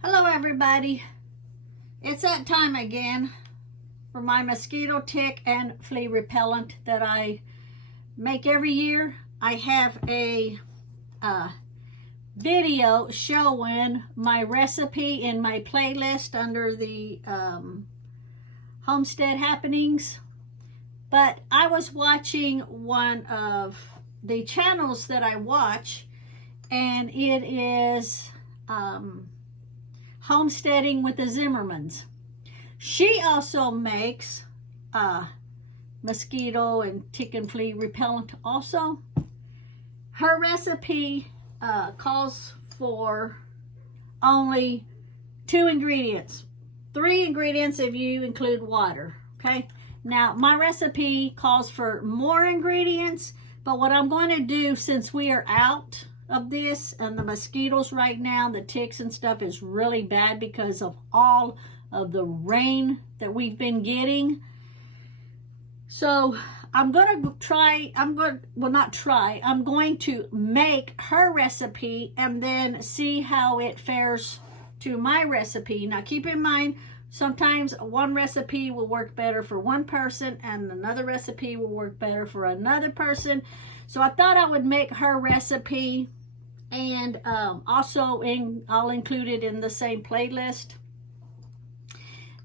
Hello everybody, it's that time again for my mosquito, tick, and flea repellent that I make every year. I have a video showing my recipe in my playlist under the homestead happenings, but I was watching one of the channels that I watch, and it is Homesteading with the Zimmermans. She also makes mosquito and tick and flea repellent also. Her recipe calls for only 2 ingredients. 3 ingredients if you include water, okay? Now, my recipe calls for more ingredients, but what I'm going to do, since we are out of this and the mosquitoes right now, the ticks and stuff is really bad because of all of the rain that we've been getting. So I'm going to make her recipe and then see how it fares to my recipe. Now keep in mind, sometimes one recipe will work better for one person and another recipe will work better for another person. So I thought I would make her recipe, and also I'll include it in the same playlist.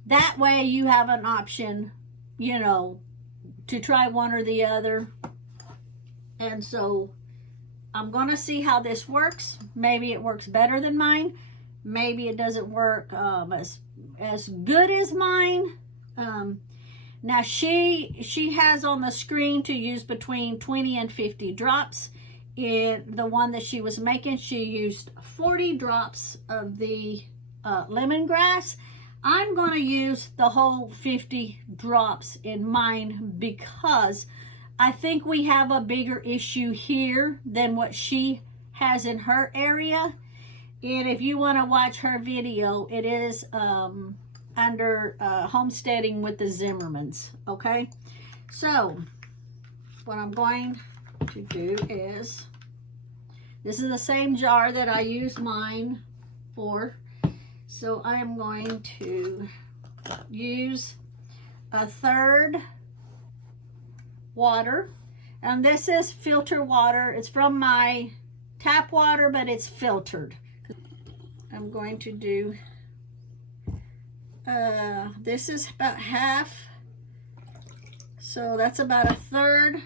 That way you have an option, you know, to try one or the other. And so I'm going to see how this works. Maybe it works better than mine. Maybe it doesn't work as good as mine. Now she has on the screen to use between 20 and 50 drops. In the one that she was making, she used 40 drops of the lemongrass. I'm going to use the whole 50 drops in mine because I think we have a bigger issue here than what she has in her area. And if you want to watch her video, it is under Homesteading with the Zimmermans, okay? So what I'm going to do is, this is the same jar that I use mine for, so I'm going to use 1/3 water, and this is filter water. It's from my tap water, but it's filtered. I'm going to do this is about half, so that's about 1/3.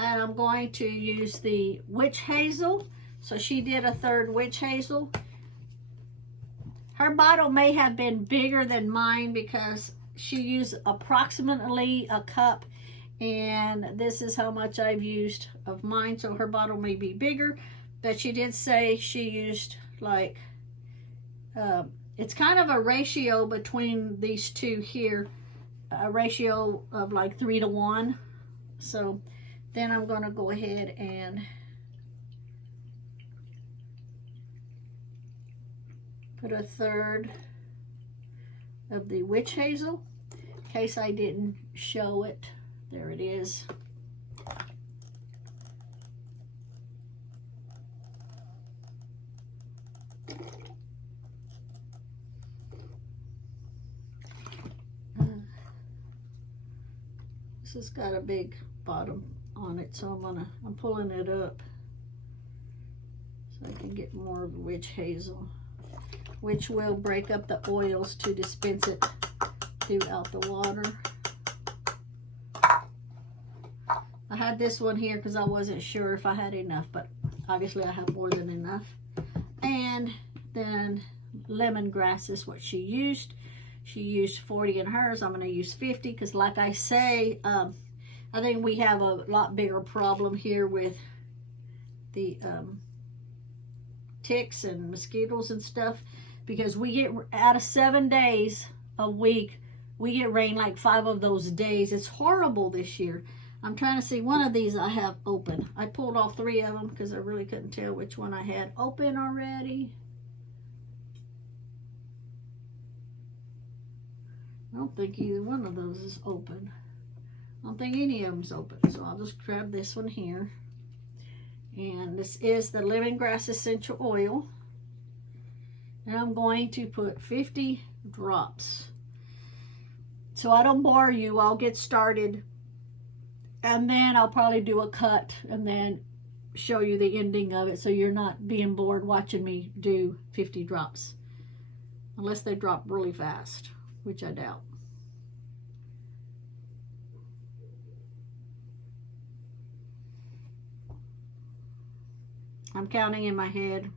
And I'm going to use the witch hazel. So she did 1/3 witch hazel. Her bottle may have been bigger than mine because she used approximately a cup, and this is how much I've used of mine, so her bottle may be bigger. But she did say she used like it's kind of a ratio between these two here, a ratio of like 3 to 1. So then I'm going to go ahead and put 1/3 of the witch hazel, in case I didn't show it. There it is. This has got a big bottom on it, so I'm pulling it up so I can get more of the witch hazel, which will break up the oils to dispense it throughout the water. I had this one here because I wasn't sure if I had enough, but obviously I have more than enough. And then lemongrass is what she used. She used 40 in hers. I'm going to use 50 because, like I say, I think we have a lot bigger problem here with the ticks and mosquitoes and stuff, because we get, out of 7 days a week, we get rain like 5 of those days. It's horrible this year. I'm trying to see, one of these I have open. I pulled off 3 of them because I really couldn't tell which one I had open already. I don't think either one of those is open. I don't think any of them's open, so I'll just grab this one here. And this is the lemongrass essential oil. And I'm going to put 50 drops. So I don't bore you, I'll get started. And then I'll probably do a cut and then show you the ending of it so you're not being bored watching me do 50 drops. Unless they drop really fast, which I doubt. I'm counting in my head.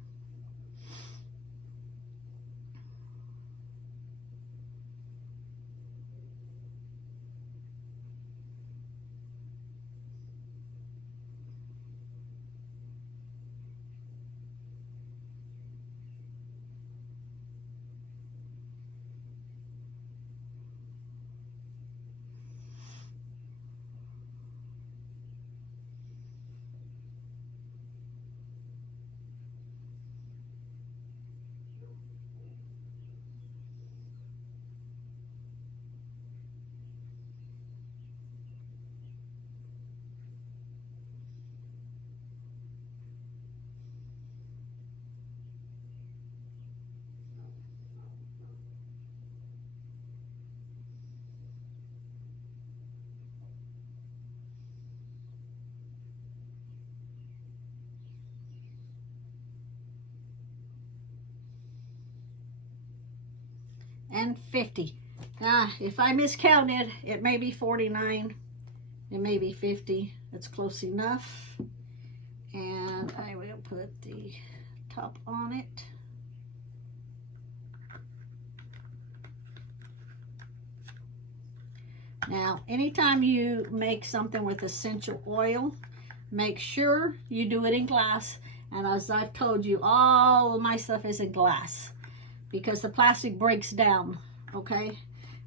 And 50. If I miscounted, it may be 49. It may be 50. It's close enough. And I will put the top on it. Now, anytime you make something with essential oil, make sure you do it in glass. And as I've told you, all of my stuff is in glass because the plastic breaks down, okay?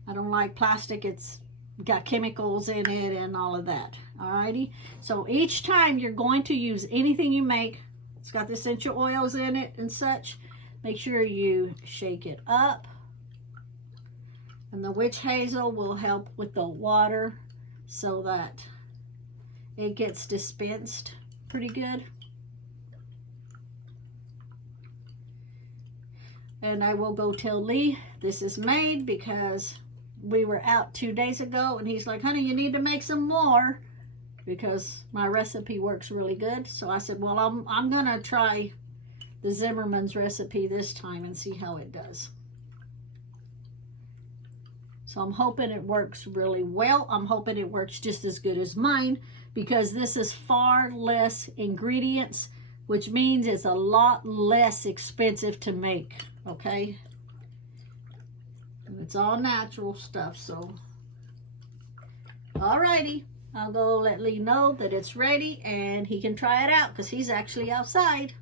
I don't like plastic. It's got chemicals in it and all of that, alrighty? So each time you're going to use anything you make, it's got the essential oils in it and such, make sure you shake it up. And the witch hazel will help with the water so that it gets dispensed pretty good. And I will go tell Lee this is made because we were out 2 days ago and he's like, honey, you need to make some more because my recipe works really good. So I said, well, I'm gonna try the Zimmerman's recipe this time and see how it does. So I'm hoping it works really well. I'm hoping it works just as good as mine because this is far less ingredients, which means it's a lot less expensive to make, okay? And it's all natural stuff, so. Alrighty, I'll go let Lee know that it's ready and he can try it out because he's actually outside.